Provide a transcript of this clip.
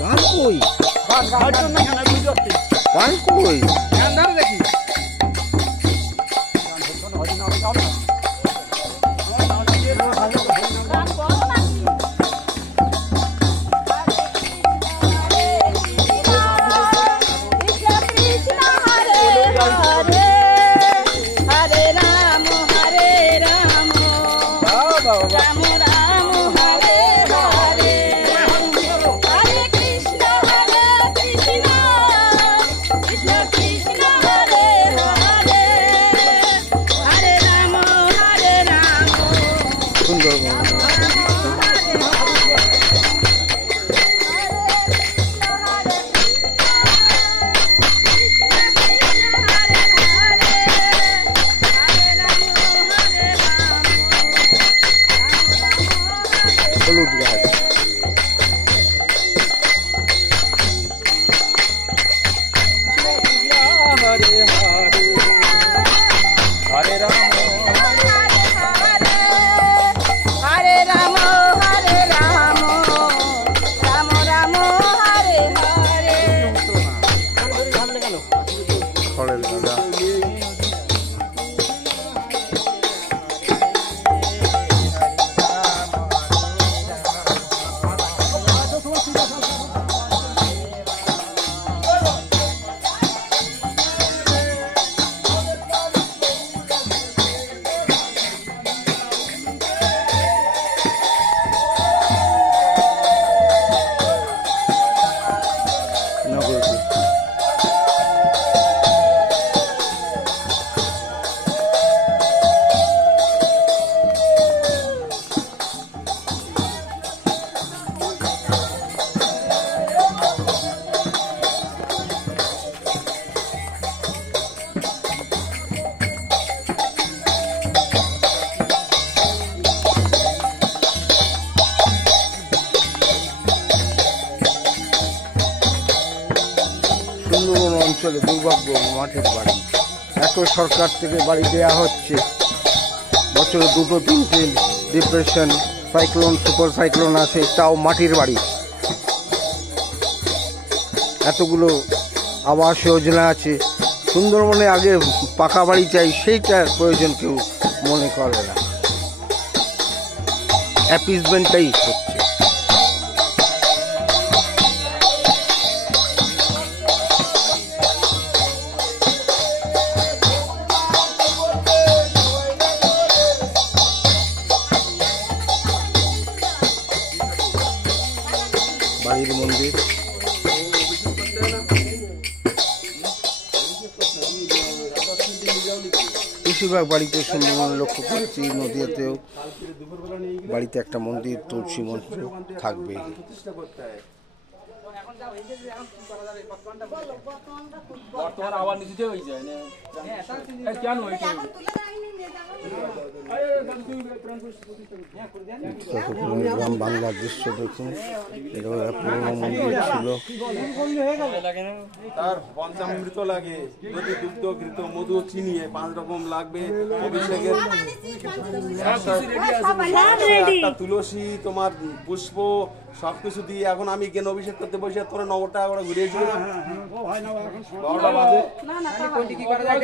গান কই গান কই দেখি হলুদ গাছ হরে হরে হরে রাম হরে রাম হরে রাম রাম রাম হরে হরে খড়ের গাঁদা সুন্দরবন অঞ্চলে দুর্ভাগ্য মাটির বাড়ি এত সরকার থেকে বাড়ি দেওয়া হচ্ছে বছরে দুটো তিনটে ডিপ্রেশন সাইক্লোন সুপার সাইক্লোন আসে তাও মাটির বাড়ি এতগুলো আবাস যোজনা আছে সুন্দরবনে আগে পাকা বাড়ি চাই সেইটার প্রয়োজন কেউ মনে করে না অ্যাপিসমেন্টটাই হচ্ছে বাড়ির মন্দির বেশিরভাগ বাড়িতে সুন্দরবন লক্ষ্য করেছি নদীয়াতেও বাড়িতে একটা মন্দির তুলসী মন্ত্র থাকবে গ্রাম বাংলার দৃশ্য দেখুন এরকম পুরোনো মন্দির ছিল তার পঞ্চামৃত লাগে যদি দুগ্ধ ঘৃত মধু চিনি 5 রকম লাগবে অভিষেকের একটা তুলসী তোমার পুষ্প সবকিছু দিয়ে এখন আমি কেন অভিষেক করতে বসে তোরা 9 টাকা করে ঘুরে এসেছিল 12টা বাজে কি করা যায়